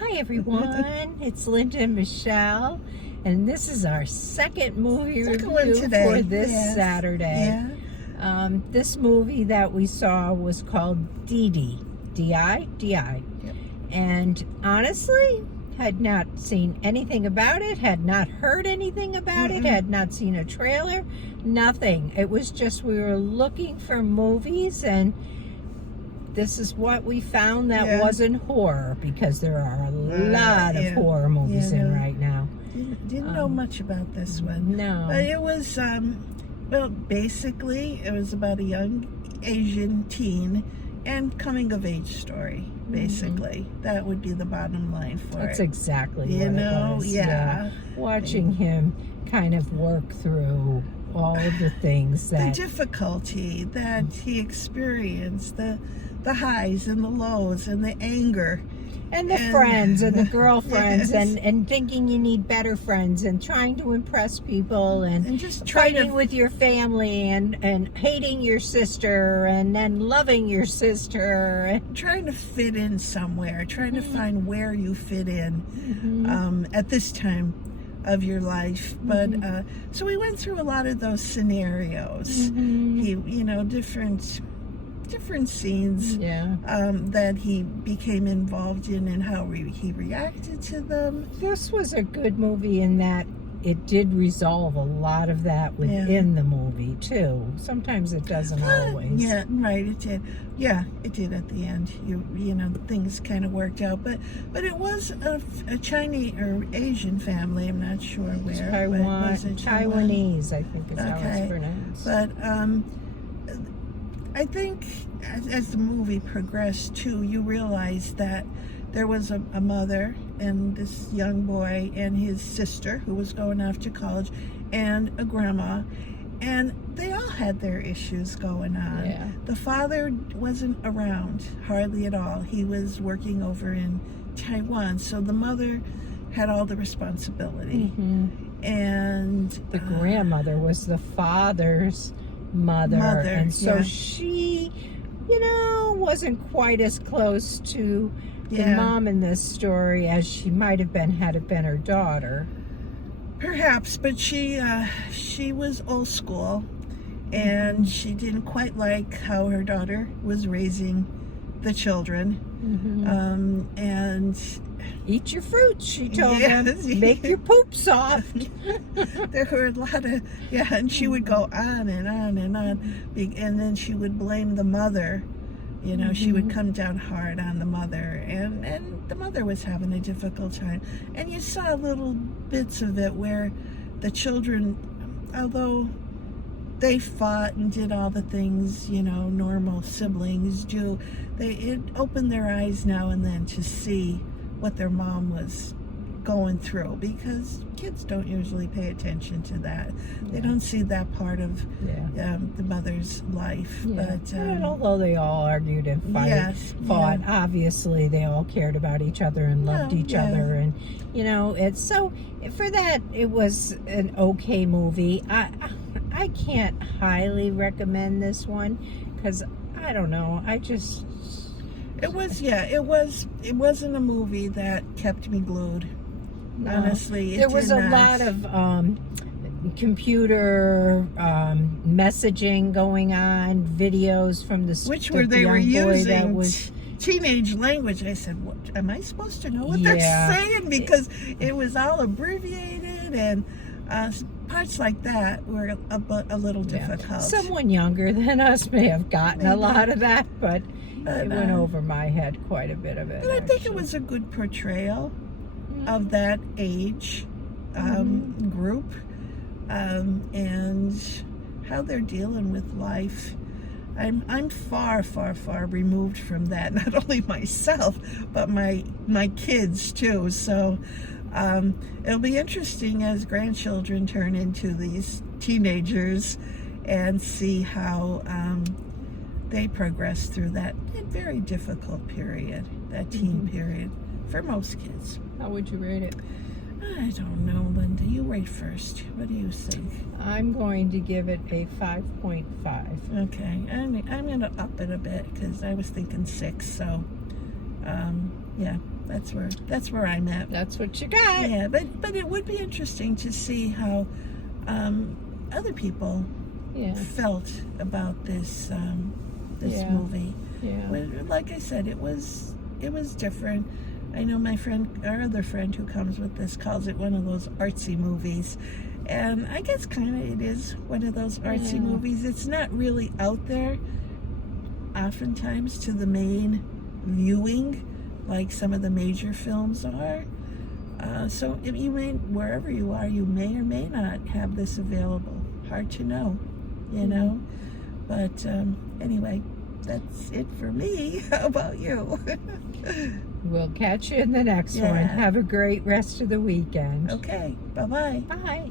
Hi everyone, it's Linda and Michelle, and this is our second movie review for this Saturday. Yeah. This movie that we saw was called Didi, D-I? D-I. Yep. And honestly, had not seen anything about it, had not heard anything about it, had not seen a trailer, nothing. It was just we were looking for movies, and this is what we found that wasn't horror, because there are a lot of horror movies in right now. Didn't know much about this one. No. But it was, well, basically, it was about a young Asian teen and coming-of-age story, basically. That would be the bottom line for it. That's exactly what it was. Yeah. Watching him kind of work through all of the things that... The difficulty that he experienced, the highs and the lows and the anger. And the friends and the girlfriends and thinking you need better friends and trying to impress people and just fighting with your family and hating your sister and then loving your sister. Trying to fit in somewhere, trying to find where you fit in at this time of your life. But so we went through a lot of those scenarios. He, different scenes that he became involved in and how he reacted to them. This was a good movie in that it did resolve a lot of that within the movie too. Sometimes it doesn't always. Yeah, right, it did. Yeah, it did at the end. You know, things kind of worked out. But it was a Chinese or Asian family. I'm not sure where. Taiwanese, I think is how it's pronounced. But I think as the movie progressed too, you realize that there was a mother and this young boy and his sister who was going off to college and a grandma, and they all had their issues going on. Yeah. The father wasn't around hardly at all. He was working over in Taiwan, so the mother had all the responsibility. And the grandmother was the father's mother, and so she, wasn't quite as close to the mom in this story as she might have been had it been her daughter. Perhaps, but she was old school, and she didn't quite like how her daughter was raising the children. And eat your fruits, she told them. Make your poop soft. There were a lot of, and she would go on and on and on. And then she would blame the mother. She would come down hard on the mother. And the mother was having a difficult time. And you saw little bits of it where the children, although they fought and did all the things, normal siblings do, it opened their eyes now and then to see what their mom was going through, because kids don't usually pay attention to that. They don't see that part of the mother's life. But and although they all argued and fought, obviously they all cared about each other and loved each other, and it's so for that it was an okay movie. I can't highly recommend this one because I don't know. It wasn't a movie that kept me glued. No. Honestly, there was a lot of computer messaging going on, videos from they were using teenage language. I said, "What am I supposed to know what they're saying?" Because it was all abbreviated, and parts like that were a little difficult. Someone younger than us may have gotten a lot of that, but it went over my head quite a bit of it. But I think it was a good portrayal of that age group and how they're dealing with life. I'm far, far, far removed from that. Not only myself, but my kids too. So it'll be interesting as grandchildren turn into these teenagers and see how they progress through that very difficult period, that teen period, for most kids. How would you rate it? I don't know, Linda. You rate first. What do you think? I'm going to give it a 5.5. Okay. I'm going to up it a bit because I was thinking 6. So, yeah, that's where I'm at. That's what you got. Yeah, but it would be interesting to see how other people Yeah. felt about this Yeah. movie. Yeah. Like I said, it was different. I know our other friend who comes with this calls it one of those artsy movies. And I guess kind of it is one of those artsy Yeah. movies. It's not really out there oftentimes to the main viewing like some of the major films are. So if you may, wherever you are, you may or may not have this available. Hard to know, you know. But anyway, that's it for me. How about you? We'll catch you in the next one. Yeah. Have a great rest of the weekend. Okay, bye-bye. Bye.